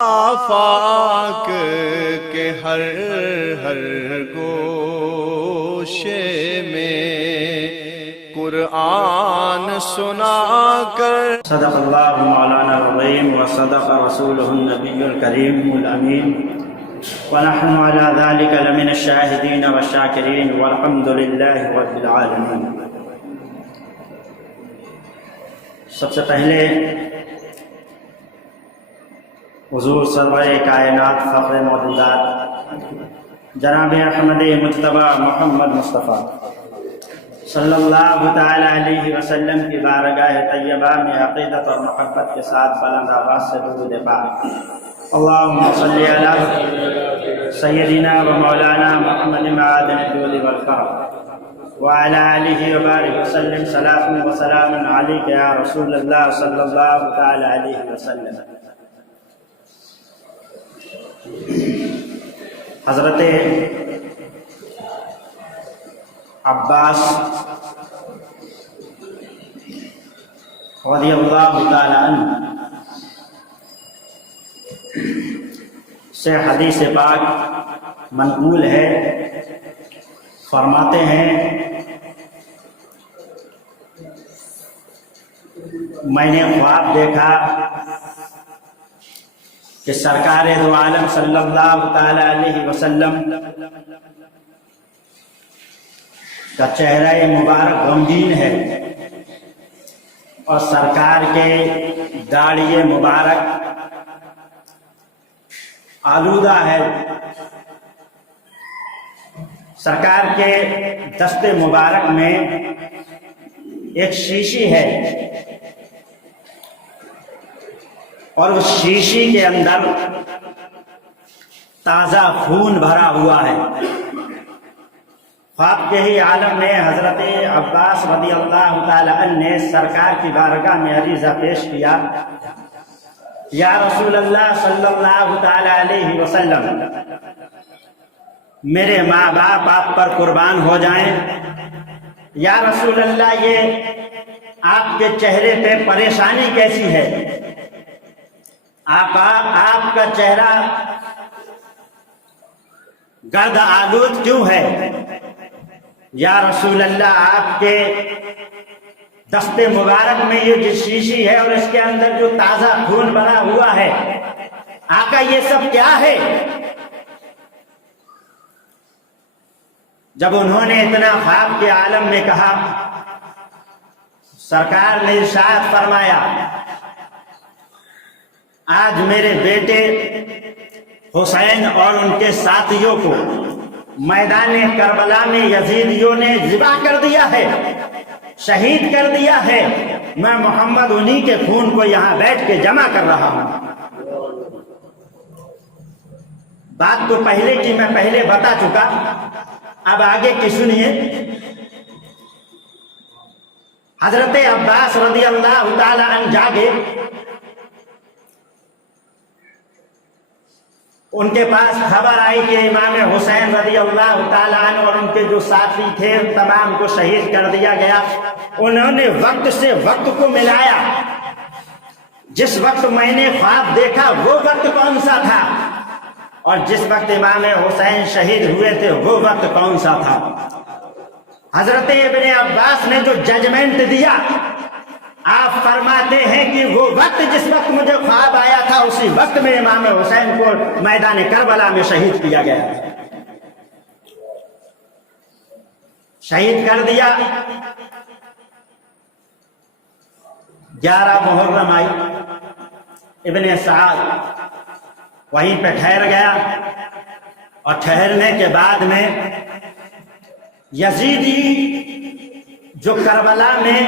آفاق کے ہر گوشے میں قرآن سنا کر صدق اللہ مولانا العظیم وصدق رسولہ النبی الکریم الامین ونحن على ذلك لمن الشاہدین والشاکرین والحمد للہ رب العالمین۔ سب سے پہلے حضور سرور کائنات فخر موجودات جناب احمد مجتبی محمد مصطفیٰ صلی اللہ تعالی علیہ وسلم کی بارگاہ طیبہ میں عقیدت اور محبت کے ساتھ بلند آواز سے درود پاک اللہم صلی علی سیدنا و مولانا محمد معادن الجود والکرم وعلی آلہ وبارک وسلم صلاۃ و سلام علیک یا رسول اللہ صلی اللہ تعالی علیہ وسلم۔ حضرت عباس رضی اللہ تعالی عنہ سے حدیث پاک منقول ہے، فرماتے ہیں میں نے خواب دیکھا کہ سرکار دو عالم صلی اللہ تعالی علیہ وسلم کا چہرہ مبارک غمگین ہے اور سرکار کے داڑھی مبارک آلودہ ہے۔ سرکار کے دست مبارک میں ایک شیشی ہے اور اس شیشی کے اندر تازہ خون بھرا ہوا ہے۔ خواب کے ہی عالم میں حضرت عباس رضی اللہ تعالی عنہ نے سرکار کی بارگاہ میں عریضہ پیش کیا، یا رسول اللہ صلی اللہ تعالی علیہ وسلم، میرے ماں باپ آپ پر قربان ہو جائیں۔ یا رسول اللہ، یہ آپ کے چہرے پہ پریشانی کیسی ہے؟ آپ کا چہرہ گرد آلود کیوں ہے؟ یا رسول اللہ، آپ کے دست مبارک میں یہ جو شیشی ہے اور اس کے اندر جو تازہ خون بنا ہوا ہے، آقا یہ سب کیا ہے؟ جب انہوں نے اتنا خواب کے عالم میں کہا، سرکار نے ارشاد فرمایا، آج میرے بیٹے حسین اور ان کے ساتھیوں کو میدان کربلا میں یزیدیوں نے ذبح کر دیا ہے، شہید کر دیا ہے۔ میں محمد انہی کے خون کو یہاں بیٹھ کے جمع کر رہا ہوں۔ بات تو پہلے کی میں پہلے بتا چکا، اب آگے کی سنیے۔ حضرت عباس رضی اللہ تعالی عنہ جاگے، ان کے پاس خبر آئی کہ امام حسین رضی اللہ تعالیٰ عنہ اور ان کے جو ساتھی تھے تمام کو شہید کر دیا گیا۔ انہوں نے وقت سے وقت کو ملایا، جس وقت میں نے خواب دیکھا وہ وقت کون سا تھا، اور جس وقت امام حسین شہید ہوئے تھے وہ وقت کون سا تھا۔ حضرت ابن عباس نے جو ججمنٹ دیا، آپ فرماتے ہیں کہ وہ وقت جس وقت مجھے خواب آیا تھا، اسی وقت میں امام حسین کو میدان کربلا میں شہید کیا گیا، شہید کر دیا۔ 11 محرم آئی، ابن سعد وہیں پہ ٹھہر گیا، اور ٹھہرنے کے بعد میں یزیدی جو کربلا میں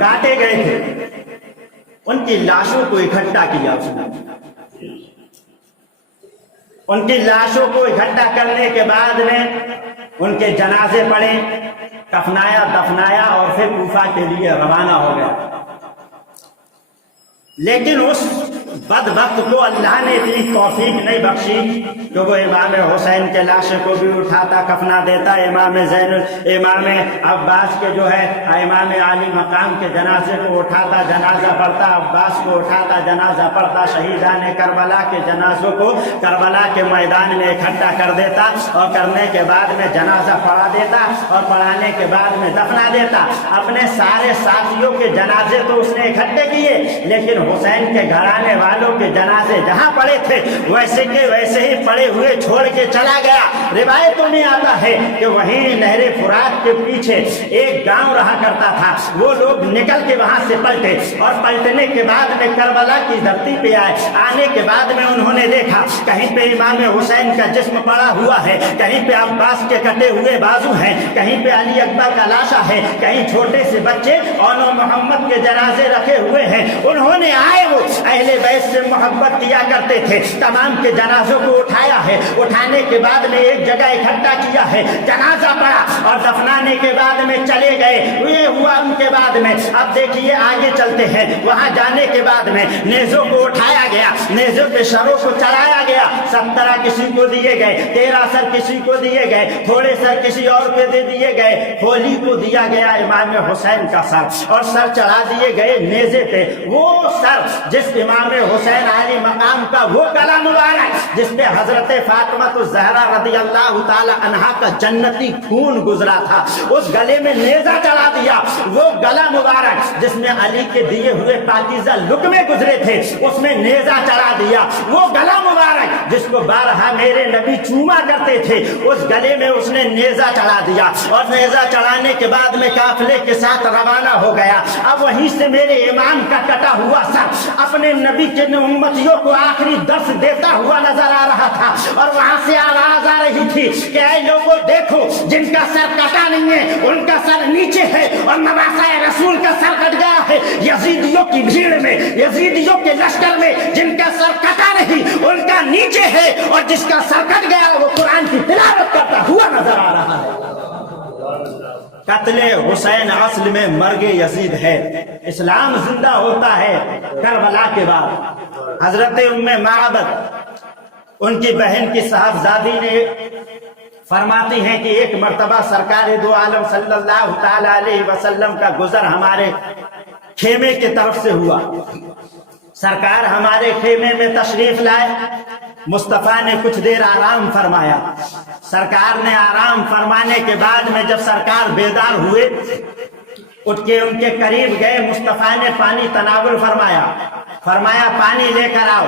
کاٹے گئے تھے ان کی لاشوں کو اکٹھا کیا اس نے۔ ان کی لاشوں کو اکٹھا کرنے کے بعد میں ان کے جنازے پڑے، کفنایا دفنایا اور پھر کوفہ کے لیے روانہ ہو گیا۔ لیکن اس बदबख्त को अल्लाह ने इतनी तौफीक नहीं बख्शी कि वो इमाम हुसैन के लाश को भी उठाता कफना देता, इमाम अब्बास के जो है इमाम आली मकाम के जनाजे को उठाता, जनाजा पढ़ता, अब्बास को उठाता, जनाजा पढ़ता, शहीदान करबला के जनाजों को करबला के मैदान में इकट्ठा कर देता और करने के बाद में जनाजा पढ़ा देता और पढ़ाने के बाद में दफना देता। अपने सारे साथियों के जनाजे तो उसने इकट्ठे किए, लेकिन हुसैन के घराने वालों के जनाजे जहां पड़े थे वैसे के वैसे ही पड़े हुए छोड़ के चला गया। रिवायतों में आता है कि वहीं नहरे फुरात के पीछे एक गांव रहा करता था, वो लोग निकल के वहां से पलटे और पलटने के बाद में करबला की धरती पे आए। आने के बाद में उन्होंने देखा कहीं पे इमाम हुसैन का जिस्म पड़ा हुआ है, कहीं पे अब्बास के कटे हुए बाजू हैं, कहीं पे अली अकबर का लाशा है, कहीं छोटे से बच्चे और मोहम्मद के जनाजे रखे हुए हैं। उन्होंने आए, वो अहले बैत से मोहब्बत किया करते थे, तमाम के जनाजों को उठाया है, उठाने के बाद में एक जगह इकट्ठा किया है, जनाजा पड़ा और दफनाने के बाद में चले गए। ये हुआ उनके बाद में। अब देखिए आगे चलते हैं, वहां जाने के बाद में नेज़ों को उठाया गया, नेज़ों पे शरों को चढ़ाया गया। 17 किसी को दिए गए, 13 सर किसी को दिए गए, थोड़े सर किसी और को दे दिए गए। होली को दिया गया इमाम हुसैन का सर और सर चढ़ा दिए गए नेज़े पे। वो सर जिस इमाम हुसैन आली मकाम का वो गला मुबारक जिस पे हजरत फातिमा तो ज़हरा रज़ी अल्लाह ताला अन्हा का जन्नती खून गुजरा था, उस गले में नेज़ा चढ़ा दिया। वो गला मुबारक जिसमें अली के दिए हुए पाकीज़ा लुक़मे गुजरे थे, उसमें नेज़ा चढ़ा दिया। वो गला मुबारक जिसको बारहा मेरे नबी चूमा करते थे, उस गले में उसने नेज़ा चढ़ा दिया और नेज़ा चढ़ाने के बाद में काफिले के साथ रवाना हो गया। अब वहीं से मेरे इमाम का कटा हुआ सर अपने नबी के उम्मतियों को आखिरी दर्श देता हुआ नजर आ रहा था और वहां से आवाज आ रही थी कि ऐ लोगों देखो, जिनका सर कटा नहीं है उनका सर नीचे है और नवासाए रसूल का सर कट गया है। यजीदियों की भीड़ में, यजीदियों के लश्कर में जिनका सर कटा नहीं उनका नीचे है और जिसका सर कट गया वो कुरान की तिलावत करता हुआ नजर आ रहा है। कत्ले हुसैन असल में मर्गे यजीद है। इस्लाम जिंदा होता है करबला के बाद। हजरत उम्मे माबद उनकी बहन की साहबजादी ने फरमाती हैं कि एक मर्तबा सरकार दो आलम सल्लल्लाहु ताला अलैहि वसल्लम का गुजर हमारे खेमे की तरफ से हुआ। सरकार हमारे खेमे में तशरीफ लाए, मुस्तफा ने कुछ देर आराम फरमाया। सरकार ने आराम फरमाने के बाद में जब सरकार बेदार हुए, उठ के उनके करीब गए, मुस्तफा ने पानी तनावुल फरमाया पानी लेकर आओ।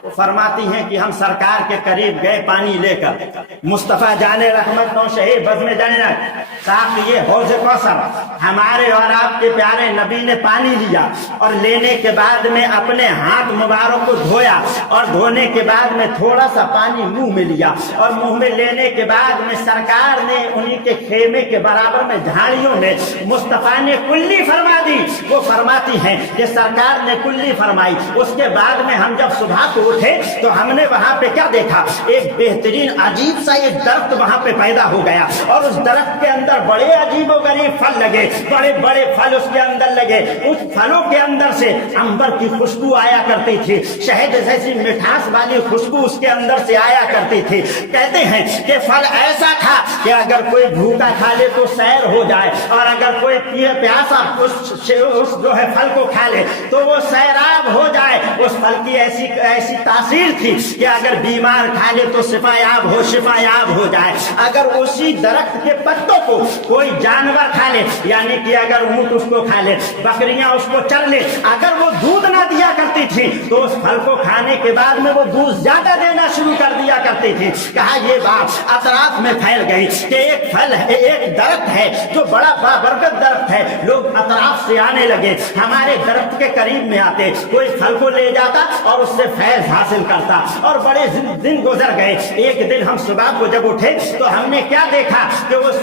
वो फरमाती हैं कि हम सरकार के करीब गए पानी लेकर। मुस्तफा जाने रहमत तो शहीद बज़्म जन्नत साहब, ये हौज़ कौसर हमारे और आपके प्यारे नबी ने पानी लिया और लेने के बाद में अपने हाथ मुबारक को धोया और धोने के बाद में थोड़ा सा पानी मुंह में लिया और मुंह में लेने के बाद में सरकार ने उन्हीं के खेमे के बराबर में झाड़ियों में मुस्तफा ने कुल्ली फरमा दी। वो फरमाती हैं कि सरकार ने कुल्ली फरमाई। उसके बाद में हम जब सुबह को उठे तो हमने वहां पे क्या देखा, एक बेहतरीन अजीब सा एक दरख्त वहां पे पैदा हो गया और उस दरख्त के अंदर बड़े अजीब व गरीब फल लगे, बड़े बड़े फल उसके अंदर लगे। उस फलों के अंदर से अंबर की खुशबू आया करती थी, शहद जैसी मिठास वाली खुशबू उसके अंदर से आया करती थी। कहते हैं कि फल ऐसा था कि अगर कोई भूखा खा ले तो सैर हो जाए और अगर कोई प्यासा उस जो है फल को खा ले तो वो सैराब हो जाए। उस फल की ऐसी तासीर थी कि अगर बीमार खा ले तो शिफायाब हो जाए। अगर उसी दरख्त के पत्तों को कोई जानवर खा ले, यानी कि अगर ऊंट उसको खा ले, बकरियां उसको चर ले, अगर वो दूध ना दिया करती थी तो उस फल को खाने के बाद में वो दूध ज्यादा देना शुरू कर दिया करती थी। कहा ये बात अतराफ में फैल गई कि एक फल है, एक दरख्त है जो बड़ा बाबरकत दरख्त है। लोग अतराफ से आने लगे, हमारे दरख्त के करीब में आते, कोई फल को ले जाता और उससे फैज फैज हासिल करता। और बड़े दिन गुजर गए। एक दिन हम सुबह को जब उठे तो हमने क्या देखा कि उस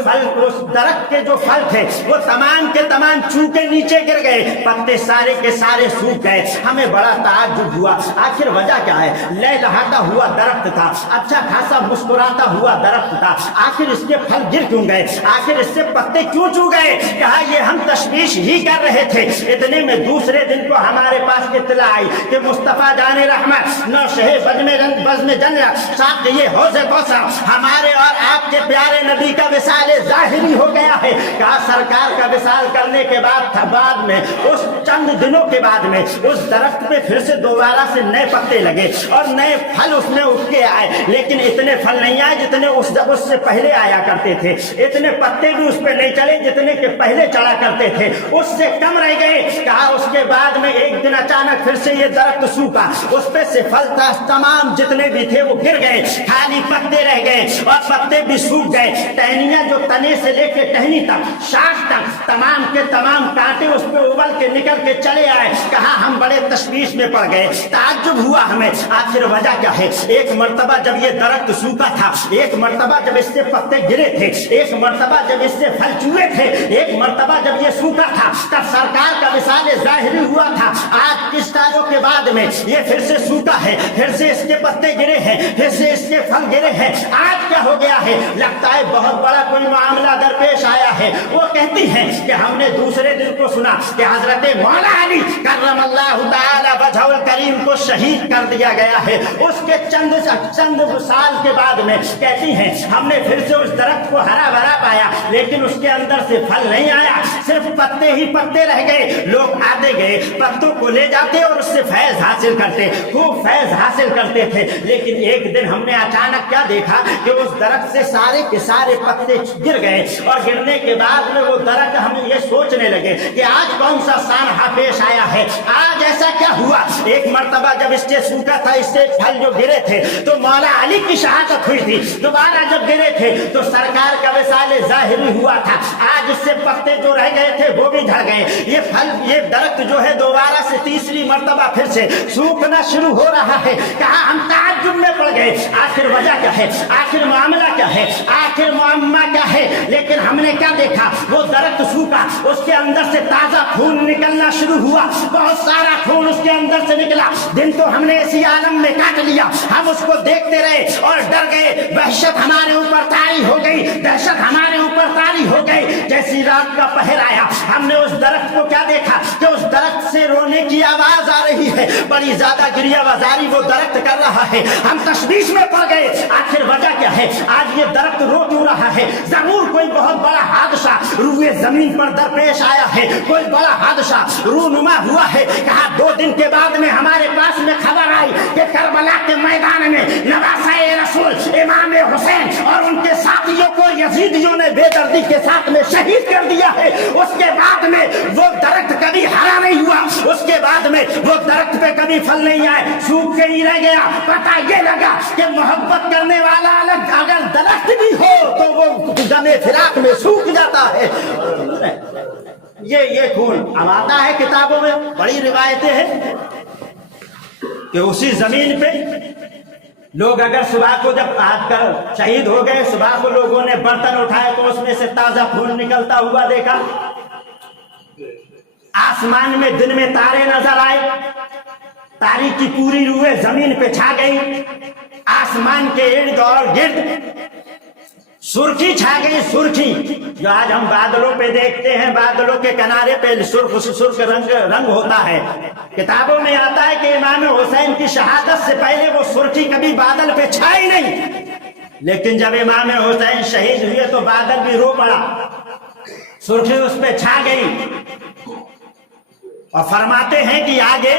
दरख्त के जो फल थे वो तमाम के तमाम चूके नीचे गिर गए, पत्ते सारे के सारे सूख गए। हमें बड़ा ताज्जुब हुआ, आखिर वजह क्या है? लहलहाता हुआ दरख्त था, अच्छा खासा मुस्कुराता हुआ दरख्त था, आखिर इसके फल गिर क्यों गए? आखिर इससे पत्ते क्यों चूक गए? कहा ये हम तशवीश ही कर रहे थे। इतने में दूसरे दिन को हमारे पास इत्तला आई कि मुस्तफा जाने रहमत नौशहे बज़्म जन्नत साथ ये हौज़े कौसर हमारे और आपके प्यारे नबी का विसाल ज़ाहिरी हो गया है। कहा सरकार का विसाल करने के बाद में उस चंद दिनों के बाद में उस दरख्त पे फिर से दोबारा से नए पत्ते लगे और नए फल उसमें उठ के आए, लेकिन इतने फल नहीं आए जितने उससे पहले आया करते थे। इतने पत्ते भी उस पे नहीं चले जितने के पहले चढ़ा करते थे, उससे कम रह गए। कहा उसके बाद में एक दिन अचानक फिर से ये दरख्त सूखा, उस पे से फल तमाम जितने भी थे वो गिर गए, खाली पत्ते रह गए और पत्ते भी सूख गए। टहनियां जो तने से लेके टहनी तक, शाख तक, तमाम के तमाम कांटे उस पे उबल के निकल के चले आए। कहा हम बड़े तशवीश में पड़ गए, ताज्जुब हुआ हमें, आखिर वजह क्या है? एक मर्तबा जब ये दरख्त सूखा था, एक मर्तबा जब इससे पत्ते गिरे थे, एक मर्तबा जब इससे फल चूहे थे, एक मर्तबा जब ये सूखा था, तब सरकार का विसाल ज़ाहिरी हुआ था। आज किस तारों के बाद में ये फिर से सूखा है, फिर से इसके पत्ते गिरे हैं, फिर से इसके फल गिरे हैं। आज क्या हो गया है? लगता है बहुत बड़ा कोई मामला दरपेश आया है। वो कहती हैं कि हमने दूसरे दिन को सुना कि हजरत मौला अली करमल्लाहु ताला वजहुल करीम को शहीद कर दिया गया है। उसके चंद साल के बाद में कहती हैं हमने फिर से उस दरख्त को हरा भरा पाया, लेकिन उसके अंदर से फल नहीं आया, सिर्फ पत्ते ही पत्ते रह गए। लोग आते गए, पत्तों को ले जाते और उससे फैज हासिल करते, खूब फैज हासिल करते थे। लेकिन एक दिन हमने अचानक क्या देखा कि उस दरख्त से सारे के सारे पत्ते गिर गए और गिरने के बाद में वो दरख्त हम ये सोचने लगे कि आज कौन सा सानहा पेश आया है, आज ऐसा क्या हुआ? एक मर्तबा जब इससे सूखा था, इससे फल जो गिरे थे तो मौला अली की शहादत हुई थी, दोबारा जब गिरे थे तो सरकार का विसाल ज़ाहिरी हुआ था। आज इससे पत्ते जो रह गए थे वो भी झड़ गए। ये फल, ये दरख्त जो है दोबारा से तीसरी मर्तबा फिर से सूखना शुरू हो रहा है। कहा हम ताज्जुब में पड़ गए, आखिर वजह क्या है? आखिर मामला क्या है? आखिर मुअम्मा क्या है? लेकिन हमने क्या देखा? वो दरख्त सूखा, उसके अंदर से ताजा खून निकलना शुरू हुआ, बहुत सारा खून उसके अंदर से निकला। दिन तो हमने इसी आलम में काट लिया, हम उसको देखते रहे और डर गए। दहशत हमारे ऊपर तारी हो गई, दहशत हमारे ऊपर तारी हो गई। जैसी रात का पहर आया, हमने उस दरख्त को क्या देखा कि उस दरख्त से रोने की आवाज आ रही है, बड़ी ज्यादा गिरियावाजारी वो दरख्त कर रहा है। हम तशवीश में पड़ गए, आखिर वजह क्या है? आज ये दरख्त रो क्यों रहा है? जरूर कोई बहुत बड़ा हादसा रूए जमीन पर दरपेश आया है, कोई बड़ा हादसा रूनुमा हुआ है। कहा 2 दिन के बाद में हमारे पास में खबर आई कि करबला के मैदान में नवासाए रसूल इमाम हुसैन और उनके साथियों को यजीदियों ने बेदर्दी के साथ में शहीद कर दिया है। उसके बाद में वो दरख्त कभी हरा नहीं हुआ, उसके बाद में वो दरख्त पे कभी फल नहीं आए, सूख के ही रह गया। पता ये लगा कि मोहब्बत करने वाला अलग अगर दरख्त भी हो तो वो दमे फिराक में सूख जाता है। ये खून अब आता है किताबों में, बड़ी रिवायतें हैं कि उसी जमीन पे लोग अगर सुबह को जब आकर शहीद हो गए, सुबह को लोगों ने बर्तन उठाए तो उसमें से ताजा खून निकलता हुआ देखा। आसमान में दिन में तारे नजर आए, तारीकी पूरी रूए जमीन पे छा गई। आसमान के इर्द और गिर्द सुर्खी छा गई, सुर्खी जो आज हम बादलों पे देखते हैं, बादलों के किनारे पे सुर्ख रंग होता है। किताबों में आता है कि इमाम हुसैन की शहादत से पहले वो सुर्खी कभी बादल पे छाई नहीं, लेकिन जब इमाम हुसैन शहीद हुए तो बादल भी रो पड़ा, सुर्खी उस पे छा गई। और फरमाते हैं कि आगे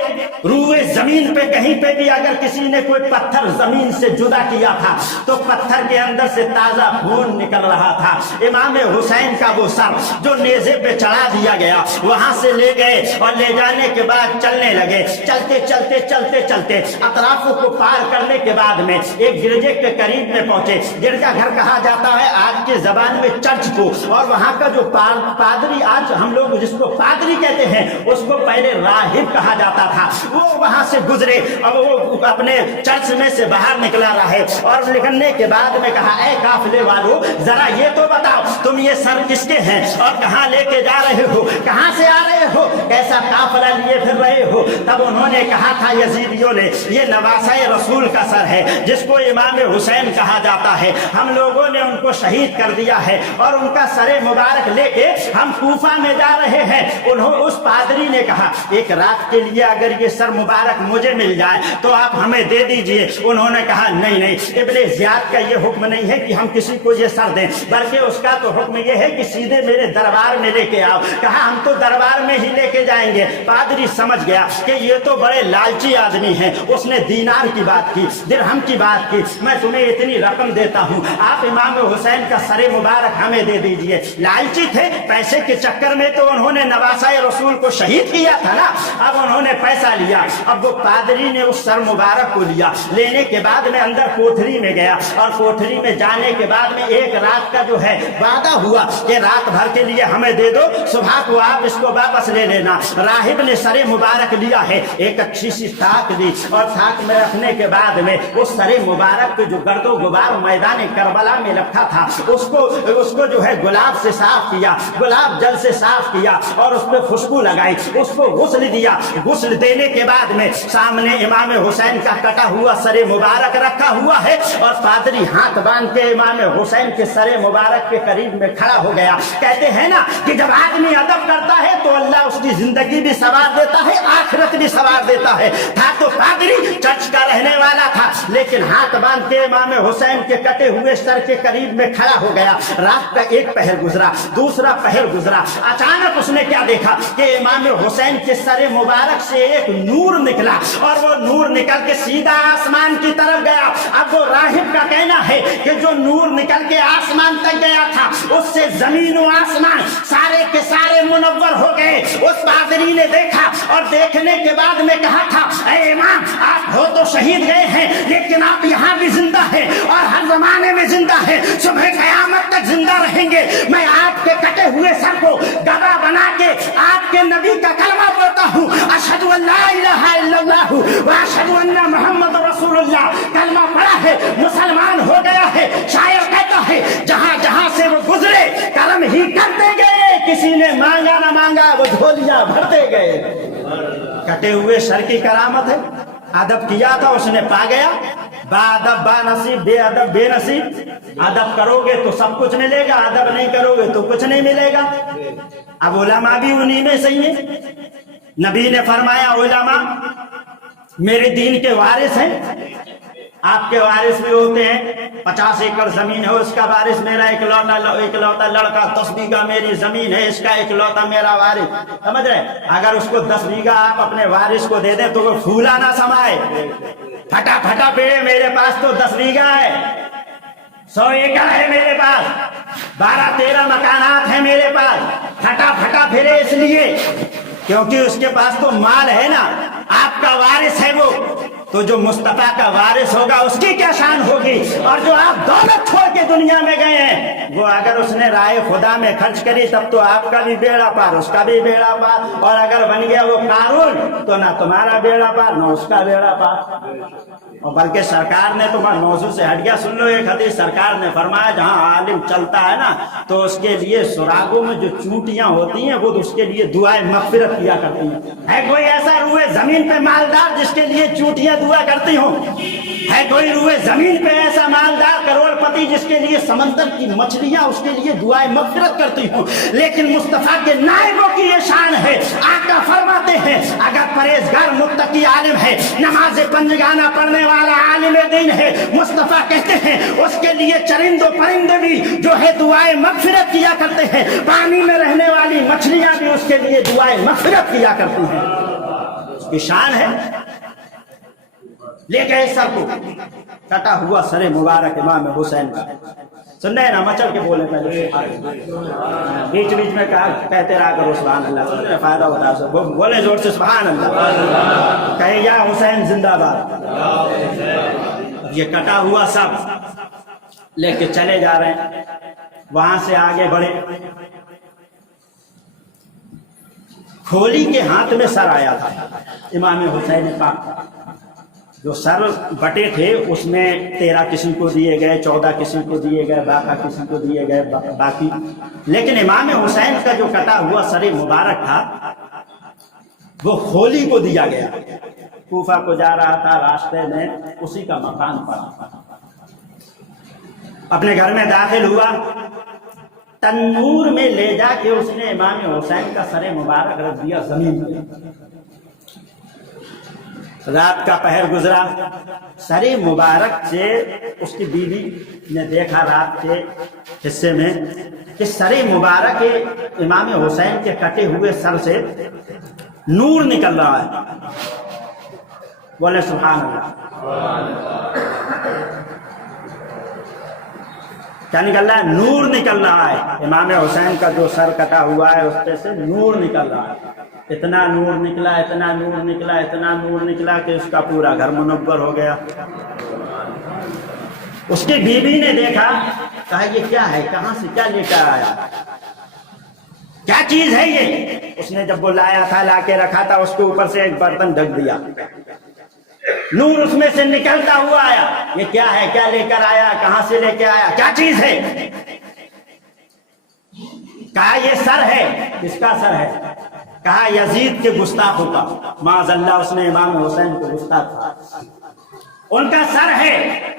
रूए जमीन पे कहीं पे भी अगर किसी ने कोई पत्थर जमीन से जुदा किया था तो पत्थर के अंदर से ताजा खून निकल रहा था। इमाम हुसैन का वो सर जो नेज़े पे चढ़ा दिया गया, वहां से ले गए और ले जाने के बाद चलने लगे। चलते चलते चलते चलते अतराफों को पार करने के बाद में एक गिरजे के करीब में पहुंचे। गिरजा घर कहा जाता है आज के जबान में चर्च को, और वहां का जो पादरी, आज हम लोग जिसको पादरी कहते हैं, उसको पहले राहिब कहा जाता था, वो वहां से गुजरे और वो अपने चर्च में से बाहर निकला राहिब, और निकलने के बाद में कहा, ऐ काफिले वालों, जरा ये तो बताओ तुम ये सर किसके हैं और कहाँ लेके जा रहे हो, कहाँ से आ रहे हो, कैसा काफिला लिए फिर रहे हो। तब उन्होंने कहा था यजीदियों ने, ये नवासाए रसूल का सर है जिसको इमाम हुसैन कहा जाता है, हम लोगों ने उनको शहीद कर दिया है और उनका सरे मुबारक लेके हम कूफा में जा रहे हैं। उन्होंने, उस पादरी ने कहा, एक रात के लिए अगर ये सर मुबारक मुझे मिल जाए तो आप हमें दे दीजिए। उन्होंने कहा, नहीं नहीं, इब्ने ज़ियाद का ये हुक्म नहीं है कि हम किसी को ये सर दें, बल्कि उसका तो हुक्म ये है कि सीधे मेरे दरबार में लेके आओ। कहा, हम तो दरबार में ही लेके जाएंगे। पादरी समझ गया कि ये तो बड़े लालची आदमी हैं। उसने दीनार की बात की, दिरहम की बात की, मैं तुम्हें इतनी रकम देता हूँ, आप इमाम हुसैन का सरे मुबारक हमें दे दीजिए। लालची थे, पैसे के चक्कर में तो उन्होंने नवासाए रसूल को शहीद किया था ना। अब उन्होंने पैसा लिया, अब वो पादरी ने उस सर मुबारक को लिया। लेने के बाद में अंदर कोठरी में गया और कोठरी में जाने के बाद में एक रात का जो है वादा हुआ कि रात भर के लिए हमें दे दो, सुबह को आप इसको वापस ले लेना। राहिब ने सरे मुबारक लिया है, एक अच्छी सी थाक दी और थाक में रखने के बाद में उस सरे मुबारक पे जो गर्दो गुबार मैदान करबला में रखा था उसको जो है गुलाब से साफ किया, गुलाब जल से साफ किया और उस पर खुशबू लगाई, उसको गुस्ल दिया। गुस्ल देने के बाद में सामने इमाम हुसैन का कटा हुआ सरे मुबारक रखा हुआ है और पादरी हाथ बांध के इमाम हुसैन के सरे मुबारक के करीब में खड़ा हो गया। कहते हैं ना कि जब आदमी अदब करता है तो अल्लाह उसकी जिंदगी भी सवार देता है, आखिरत भी सवार देता है। था तो पादरी चर्च का रहने वाला था, लेकिन हाथ बांध के इमाम हुसैन के कटे हुए सर के करीब में खड़ा हो गया। रात का एक पहर गुजरा, दूसरा पहर गुजरा, अचानक उसने क्या देखा कि इमाम हुसैन के सरे मुबारक से एक नूर निकला और वो नूर निकल के सीधा आसमान की तरफ गया। अब वो राहिब का कहना है कि जो नूर निकल के आसमान तक गया था उससे जमीन और आसमान सारे के सारे मुनव्वर हो गए। उस पादरी ने देखा और देखने के बाद में कहा था, ऐ इमाम, आप हो तो शहीद गए हैं लेकिन आप यहाँ भी जिंदा है और हर जमाने में जिंदा है, सुबह क़यामत तक जिंदा रहेंगे। मैं आपके कटे हुए सर को गदा बना के आपके नबी का कलमा पढ़ता हूँ, अशहदु अल्ला इलाहा इल्लल्लाह व अशहदु अन्ना मुहम्मद रसूलुल्लाह। कलमा पढ़ा है, मुसलमान हो गया है। शायर कहता है, जहाँ जहाँ से वो गुजरे कर्म ही करते गए, किसी ने मांगा ना मांगा वो झोलियां भरते गए। कटे हुए सर की करामत है। अदब किया था उसने पा गया, बादब बानसीब, बेअदब बेनसीब। अदब करोगे तो सब कुछ मिलेगा, अदब नहीं करोगे तो कुछ नहीं मिलेगा। अब उलमा भी उन्हीं में सही है। नबी ने फरमाया, उलमा मेरे दीन के वारिस हैं। आपके वारिस भी होते हैं, 50 एकड़ जमीन है उसका वारिस मेरा इकलौता लड़का, 10 बीघा मेरी जमीन है इसका इकलौता मेरा वारिस। समझ रहे? अगर उसको 10 बीघा आप अपने वारिस को दे दे तो वो फूला ना समाए। फटा फटा पेड़, मेरे पास तो 10 बीघा है, 100 एकड़ है मेरे पास, 12-13 मकानात है मेरे पास। फटा फटा फिरे इसलिए क्योंकि उसके पास तो माल है ना। आपका वारिस है वो, तो जो मुस्तफा का वारिस होगा उसकी क्या शान होगी। और जो आप दौलत छोड़ के दुनिया में गए हैं, वो अगर उसने राय खुदा में खर्च करी तब तो आपका भी बेड़ा पार, उसका भी बेड़ा पार। और अगर बन गया वो कारून, तो ना तुम्हारा बेड़ा पार ना उसका बेड़ा पार। और बल्कि सरकार ने तो मौजूद से हट गया। सुन लो एक हदीस, सरकार ने फरमाया जहाँ आलिम चलता है ना तो उसके लिए सुरागों में जो चूटियां होती हैं वो उसके लिए दुआएं मगफिरत किया करती हैं। है कोई ऐसा रूए जमीन पे मालदार जिसके लिए चूटियां दुआ करती हो? है कोई रूए जमीन पे ऐसा मालदार करोड़पति जिसके लिए समंदर की मछलियां उसके लिए दुआएं मगफिरत करती हो? लेकिन मुस्तफा के नायबों की ये शान है। आका फरमाते हैं, अगर परहेजगार मुत्तकी आलिम है, नमाज पंजगाना पढ़ने वाला आलिम दीन है, मुस्तफा कहते हैं उसके लिए चरिंदो परिंदे भी जो है दुआएं मगफिरत किया करते हैं। पानी में रहने वाली मछलियां भी उसके लिए दुआएं मगफिरत किया करती हैं। उसकी शान है। ले गए सर को, कटा हुआ सरे मुबारक इमाम हुसैन का। सुन रहे ना, मचल के बोले पहले, बीच बीच में कहा कहते रहा करो सुभान अल्लाह, फायदा होता है। बोले जोर से सुभान अल्लाह, कहे या हुसैन जिंदाबाद। ये कटा हुआ सब लेके चले जा रहे हैं। वहां से आगे बढ़े, खोली के हाथ में सर आया था इमाम हुसैन पाक। जो सर बटे थे उसमें 13 किसी को दिए गए, 14 किसी को दिए गए, 12 किसी को दिए गए बाकी। लेकिन इमाम हुसैन का जो कटा हुआ सर मुबारक था वो खोली को दिया गया। कूफा को जा रहा था, रास्ते में उसी का मकान पड़ा। अपने घर में दाखिल हुआ, तन्नूर में ले जाके उसने इमाम हुसैन का सर मुबारक रख दिया जमीन पर। रात का पहर गुजरा, सर मुबारक से उसकी बीवी ने देखा रात के हिस्से में कि सर मुबारक इमाम हुसैन के कटे हुए सर से नूर निकल रहा है। बोले सुभान अल्लाह। क्या निकल रहा है? नूर निकल रहा है। इमाम हुसैन का जो सर कटा हुआ है उस पे से नूर निकल रहा है। इतना नूर निकला, इतना नूर निकला, इतना नूर निकला कि उसका पूरा घर मुनव्वर हो गया। उसकी बीवी ने देखा, कहा ये क्या है, कहां से क्या लेकर आया, क्या चीज है ये? उसने जब वो लाया था, लाके रखा था, उसके ऊपर से एक बर्तन ढक दिया, नूर उसमें से निकलता हुआ आया। ये क्या है, क्या लेकर आया, कहां से लेके आया, क्या चीज है? कहा ये सर है। किसका सर है? कहा यजीद के गुस्ताखों का। माज़अल्लाह, उसने इमाम हुसैन को गुस्ताख कहा, उनका सर है।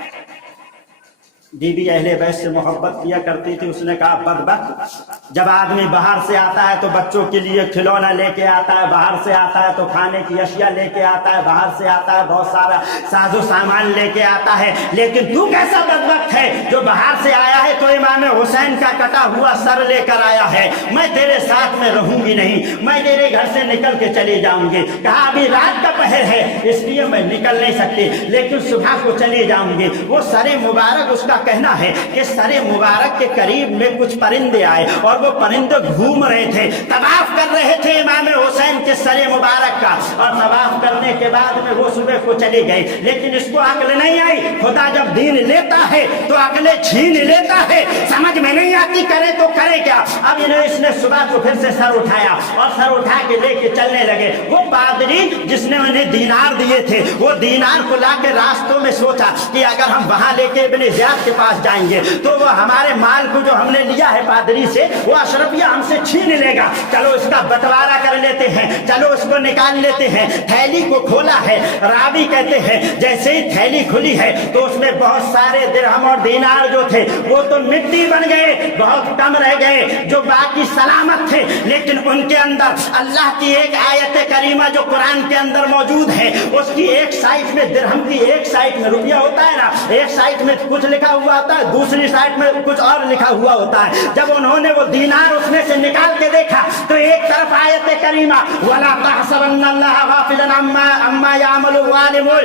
बीबी अहले बैत से मोहब्बत किया करती थी। उसने कहा बदबख्त, जब आदमी बाहर से आता है तो बच्चों के लिए खिलौना लेके आता है, बाहर से आता है तो खाने की अशिया लेके आता है, बाहर से आता है बहुत सारा साजो सामान लेके आता है, लेकिन तू कैसा बदबख्त है जो बाहर से आया है तो इमाम हुसैन का कटा हुआ सर लेकर आया है। मैं तेरे साथ में रहूंगी नहीं, मैं तेरे घर से निकल के चली जाऊंगी। कहा अभी रात का पहर है इसलिए मैं निकल नहीं सकती, लेकिन सुबह को चली जाऊंगी। वो सर मुबारक, उसका कहना है कि सरे मुबारक के करीब में कुछ परिंदे आए और वो परिंदे घूम रहे थे, तवाफ कर रहे थे इमाम हुसैन के सरे मुबारक का। और तवाफ करने के बाद में वो सुबह को चले गए, लेकिन इसको अक्ल नहीं आई। खुदा जब दीन लेता है तो अक्ल छीन लेता है, समझ में नहीं आती, करे तो करे क्या। अब इसने सुबह को फिर से सर उठाया और सर उठा के लेके चलने लगे। वो पादरी जिसने उन्हें दीनार दिए थे, वो दीनार को लाके रास्तों में सोचा कि अगर हम वहां लेके इब्ने ज़ियाद के पास जाएंगे तो वो हमारे माल को जो हमने लिया है पादरी से, वो अशरफिया हमसे छीन लेगा। चलो इसका बंटवारा कर लेते हैं, चलो इसको निकाल लेते हैं। थैली को खोला है, रावी कहते हैं जैसे ही थैली खुली है तो उसमें बहुत सारे दिरहम और दीनार जो थे वो तो मिट्टी बन गए, बहुत कम रह गए, जो बाकी सलामत थे। लेकिन उनके अंदर अल्लाह की एक आयत करीमा जो कुरान के अंदर मौजूद है, उसकी एक साइड में दिरहम की एक साइड में रुपया होता है ना, एक साइड में कुछ लिखा हुआ होता है, दूसरी साइड में कुछ और लिखा हुआ होता है। जब उन्होंने वो दीनार उसमें से निकाल के देखा तो एक तरफ आयत करीमा वला तहसबन्नल्लाह गाफिलन अम्मा यामलु ज़ालिमून,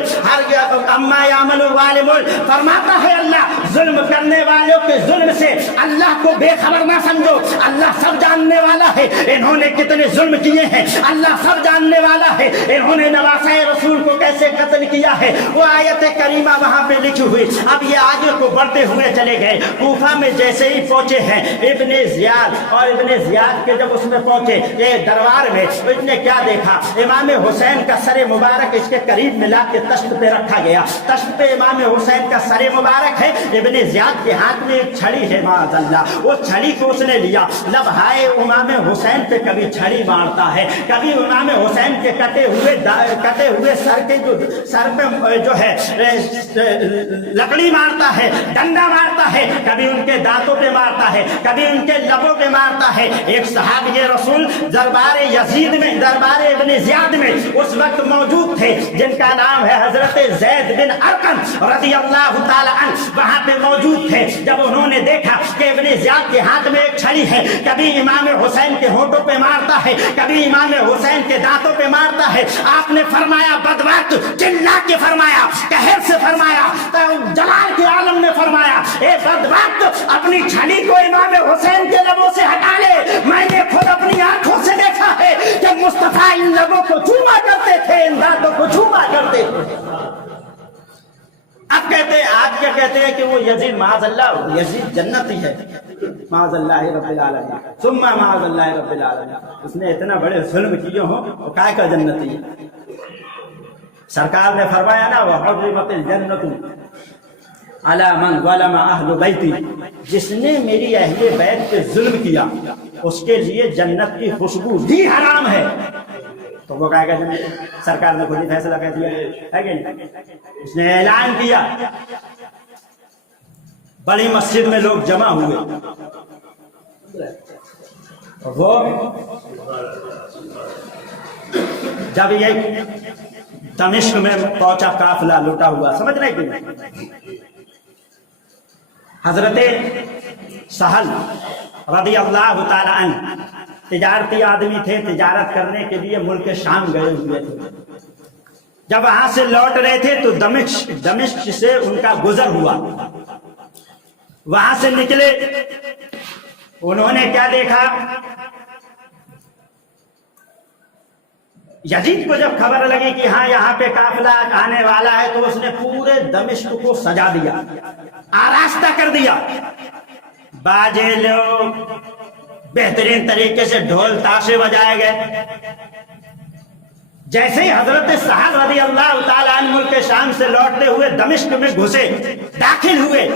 अम्मा यामलु ज़ालिमून, फरमाता है अल्लाह जुल्म करने वालों के जुल्म से अल्लाह को बेखबर ना समझो, अल्लाह सब जानने वाला है। इन्होंने कितने जुल्म किए हैं अल्लाह सब जानने वाला है। इन्होंने नवासाए रसूल को कैसे कत्ल किया है, वो आयत करीमा वहां पे लिखी हुई। अब ये आगे को बढ़ते हुए चले गए। कूफा में जैसे ही पहुंचे हैं इब्ने ज़ियाद, और इब्ने ज़ियाद के जब उसमें पहुंचे ये दरबार में, तो इसने क्या देखा, इमाम हुसैन का सर मुबारक इसके करीब मिला के तश्त पे रखा गया। तश्त पे इमाम हुसैन का सर मुबारक है, इब्ने ज़ियाद के हाथ में एक छड़ी है। माज़अल्लाह, वो छड़ी को उसने लिया। लबहाए इमाम हुसैन पे कभी छड़ी मारता है, कभी इमाम हुसैन के कटे हुए सर के जो सर पे जो है लकड़ी मारता है, डंडा मारता है, कभी उनके दांतों पे मारता है, कभी उनके लबों पे मारता है। एक सहाबी रसूल दरबार यजीद में, दरबार इब्ने ज़ियाद में उस वक्त मौजूद थे, जिनका नाम है हजरत ज़ैद बिन अरकम रज़ियल्लाहु ताला अन्हु, वहां पे मौजूद थे। जब उन्होंने देखा कि इब्ने ज़ियाद के हाथ में एक छड़ी है, कभी इमाम हुसैन के होठों पे मारता है, कभी इमाम हुसैन के दांतों पे मारता है, आपने फरमाया बदबख्त, चिल्ला के फरमाया, कहर से फरमाया, जलाल के आलम ने फरमाया ए बदबख्त, अपनी छड़ी को इमाम हुसैन के लबों से हटा ले। मैंने खुद अपनी आंखों से देखा है कि मुस्तफा इन लबों को छूमा करते थे, इन दांतों को छूमा करते थे। अब कहते हैं, आज क्या कहते हैं कि वो यजीद, माज़अल्लाह, यजीद जन्नती है। معاذ اللہ رب العالمین ثم معاذ اللہ رب العالمین. اس نے اتنا بڑے ظلم کیے ہوں اور کائے کا جنتی ہے. سرکار نے فرمایا نا وحرمت الجنت علی من ظلم اہل بیتی, جس نے میری اہل بیت پہ ظلم کیا اس کے لیے جنت کی خوشبو بھی حرام ہے. تو وہ کہے گا جنت, سرکار نے خود ہی فیصلہ کر دیا ہے کہ نہیں. اس نے اعلان کیا, بڑی مسجد میں لوگ جمع ہوئے, وہ جب یہ دمشق میں پہنچا قافلہ لٹا ہوا, سمجھ رہے کہ حضرت سہل رضی اللہ تعالی عنہ تجارتی آدمی تھے, تجارت کرنے کے لیے ملک شام گئے ہوئے تھے. جب وہاں سے لوٹ رہے تھے تو دمشق سے ان کا گزر ہوا. وہاں سے نکلے, انہوں نے کیا دیکھا, یزید کو جب خبر لگی کہ ہاں یہاں پہ قافلہ آنے والا ہے تو اس نے پورے دمشق کو سجا دیا, آراستہ کر دیا. باجے لوگ بہترین طریقے سے ڈھول تاشے بجائے گئے. جیسے ہی حضرت سہل رضی اللہ تعالیٰ عنہ ملک شام سے لوٹتے ہوئے دمشق میں گھسے, داخل ہوئے,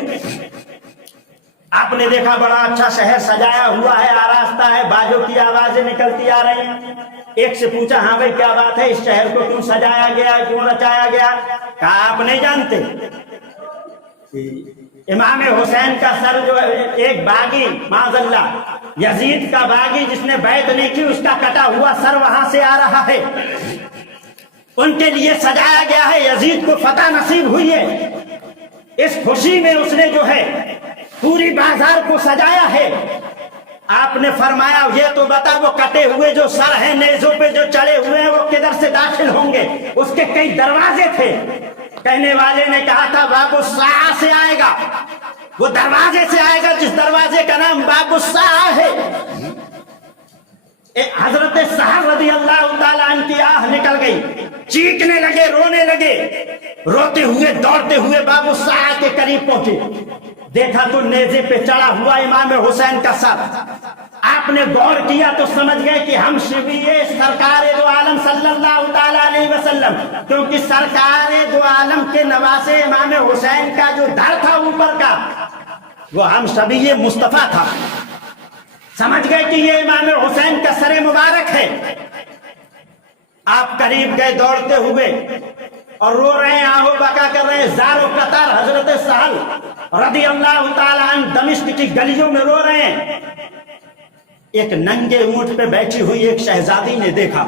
آپ نے دیکھا بڑا اچھا شہر سجایا ہوا ہے, آراستہ ہے, باجوں کی آوازیں نکلتی آ رہی ہیں. ایک سے پوچھا ہاں بھائی کیا بات ہے, اس شہر کو کیوں سجایا گیا, کیوں رچایا گیا؟ کہا آپ نہیں جانتے, امام حسین کا سر جو ایک باغی معاذ اللہ یزید کا باغی جس نے بیعت نہیں کی, اس کا کٹا ہوا سر وہاں سے آ رہا ہے, ان کے لیے سجایا گیا ہے. یزید کو فتح نصیب ہوئی ہے, اس خوشی میں اس نے جو ہے پوری بازار کو سجایا ہے. آپ نے فرمایا یہ تو بتا وہ کٹے ہوئے جو سر ہیں, نیزوں پہ جو چڑھے ہوئے ہیں, وہ کدھر سے داخل ہوں گے؟ اس کے کئی دروازے تھے. کہنے والے نے کہا تھا باب الساعہ سے آئے گا, وہ دروازے سے آئے گا جس دروازے کا نام باب الساعہ ہے. حضرت سہل رضی اللہ تعالیٰ عنہ کی آہ نکل گئی, چیخنے لگے, رونے لگے, روتے ہوئے دوڑتے ہوئے باب الساعہ کے قریب پہنچے. دیکھا تو نیزے پہ چڑھا ہوا امام حسین کا سر. آپ نے غور کیا تو سمجھ گئے کہ ہم شبیہ سرکار دو عالم صلی اللہ تعالی علیہ وسلم, کیونکہ سرکار دو عالم کے نواسے امام حسین کا جو دھڑ تھا اوپر کا, وہ ہم شبیہ مصطفیٰ تھا. سمجھ گئے کہ یہ امام حسین کا سر مبارک ہے. آپ قریب گئے دوڑتے ہوئے اور رو رہے ہیں, آہو بکا کر رہے ہیں, زار و قطار. حضرت سہل رضی اللہ تعالیٰ عنہ دمشق کی گلیوں میں رو رہے ہیں. ایک ننگے اونٹ پہ بیٹھی ہوئی ایک شہزادی نے دیکھا,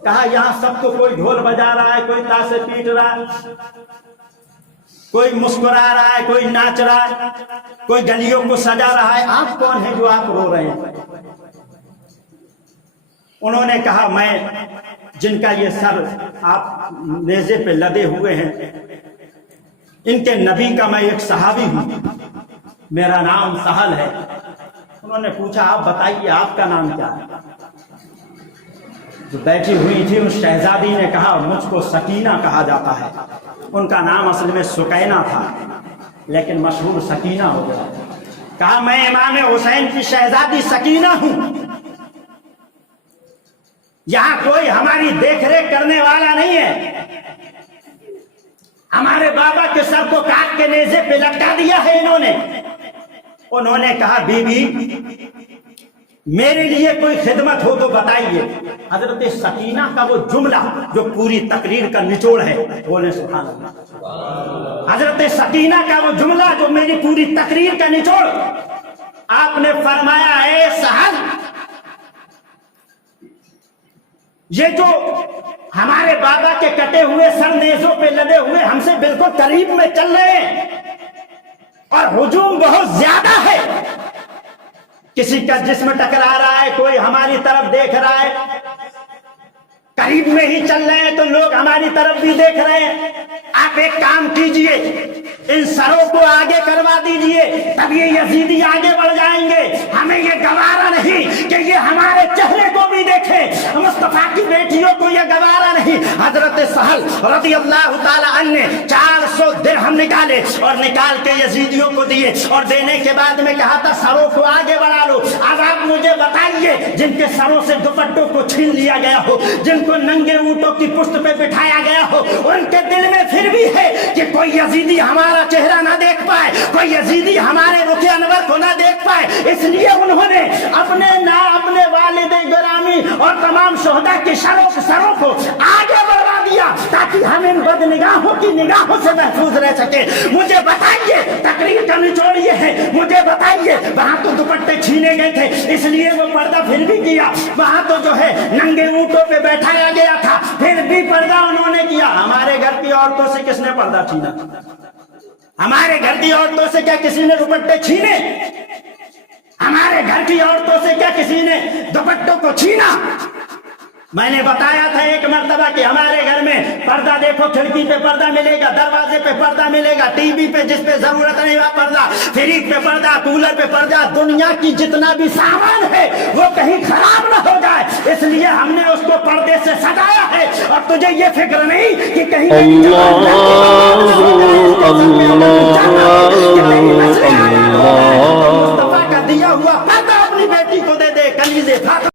کہا یہاں سب کو کوئی ڈھول بجا رہا ہے, کوئی تاشے پیٹ رہا ہے, کوئی مسکرا رہا ہے, کوئی ناچ رہا ہے, کوئی گلیوں کو سجا رہا ہے, آپ کون ہیں جو آپ رو رہے ہیں؟ انہوں نے کہا میں جن کا یہ سر آپ نیزے پہ لدے ہوئے ہیں, ان کے نبی کا میں ایک صحابی ہوں, میرا نام سہل ہے. انہوں نے پوچھا آپ بتائیے آپ کا نام کیا ہے؟ جو بیٹھی ہوئی تھی اس شہزادی نے کہا مجھ کو سکینہ کہا جاتا ہے. ان کا نام اصل میں سکینہ تھا لیکن مشہور سکینہ ہو گیا. کہا میں امام حسین کی شہزادی سکینہ ہوں. یہاں کوئی ہماری دیکھ ریکھ کرنے والا نہیں ہے, ہمارے بابا کے سر کو کاٹ کے نیزے پہ لٹکا دیا ہے انہوں نے. انہوں نے کہا بی بی میرے لیے کوئی خدمت ہو تو بتائیے. حضرت سکینہ کا وہ جملہ جو پوری تقریر کا نچوڑ ہے, بولے سبحان اللہ. حضرت سکینہ کا وہ جملہ جو میری پوری تقریر کا نچوڑ, آپ نے فرمایا اے سہل, یہ جو ہمارے بابا کے کٹے ہوئے سر نیزوں پہ لدے ہوئے ہم سے بالکل قریب میں چل رہے ہیں اور ہجوم بہت زیادہ ہے, کسی کا جسم ٹکرا رہا ہے, کوئی ہماری طرف دیکھ رہا ہے, قریب میں ہی چل رہے ہیں تو لوگ ہماری طرف بھی دیکھ رہے ہیں. آپ ایک کام کیجئے, ان سروں کو آگے کروا دیجئے, تب یہ یزیدی آگے بڑھ جائیں گے. ہمیں یہ گوارا نہیں کہ یہ ہمارے چہرے کو بھی دیکھیں, مصطفیٰ کی بیٹیوں کو یہ گوارا نہیں. حضرت سہل رضی اللہ تعالی عنہ نے 400 درہم نکالے اور نکال کے یزیدیوں کو دیے اور دینے کے بعد میں کہا تھا سروں کو آگے بڑھا لو. اب آپ مجھے بتائیے جن کے سروں سے دوپٹوں کو چھین لیا گیا ہو, جن کو ننگے اونٹوں کی پشت پہ بٹھایا گیا ہو, ان کے دل میں پھر بھی ہے کہ کوئی یزیدی ہمارا چہرہ نہ دیکھ پائے, کوئی یزیدی ہمارے رخ انور کو نہ دیکھ پائے. اس لیے انہوں نے اپنے والد گرامی اور تمام شہداء کے سروں کو آگے بڑھا دیا تاکہ ہم ان بد نگاہوں کی نگاہوں سے محفوظ رہ سکے. مجھے بتائیے, تقریر کا نچوڑ یہ ہے, مجھے بتائیے وہاں تو دوپٹے چھینے گئے تھے اس لیے وہ پردہ پھر بھی کیا, وہاں تو جو ہے ننگے اونٹوں پہ بیٹھایا گیا تھا پھر بھی پردہ انہوں نے کیا. ہمارے گھر کی عورتوں سے کس نے پردہ چھینا؟ ہمارے گھر کی عورتوں سے کیا کسی نے دوپٹے چھینے؟ ہمارے گھر کی عورتوں سے کیا کسی نے دوپٹوں کو چھینا؟ میں نے بتایا تھا ایک مرتبہ کہ ہمارے گھر میں پردہ دیکھو, کھڑکی پہ پردہ ملے گا, دروازے پہ پردہ ملے گا, ٹی وی پہ جس پہ ضرورت نہیں وہ پردہ, فریج پہ پردہ, کولر پہ پردہ. دنیا کی جتنا بھی سامان ہے وہ کہیں خراب نہ ہو جائے اس لیے ہم نے اس کو پردے سے سجایا ہے. اور تجھے یہ فکر نہیں کہ کہیں مصطفیٰ کا دیا ہوا پردہ اپنی بیٹی کو دے دے. کنیز فاطمہ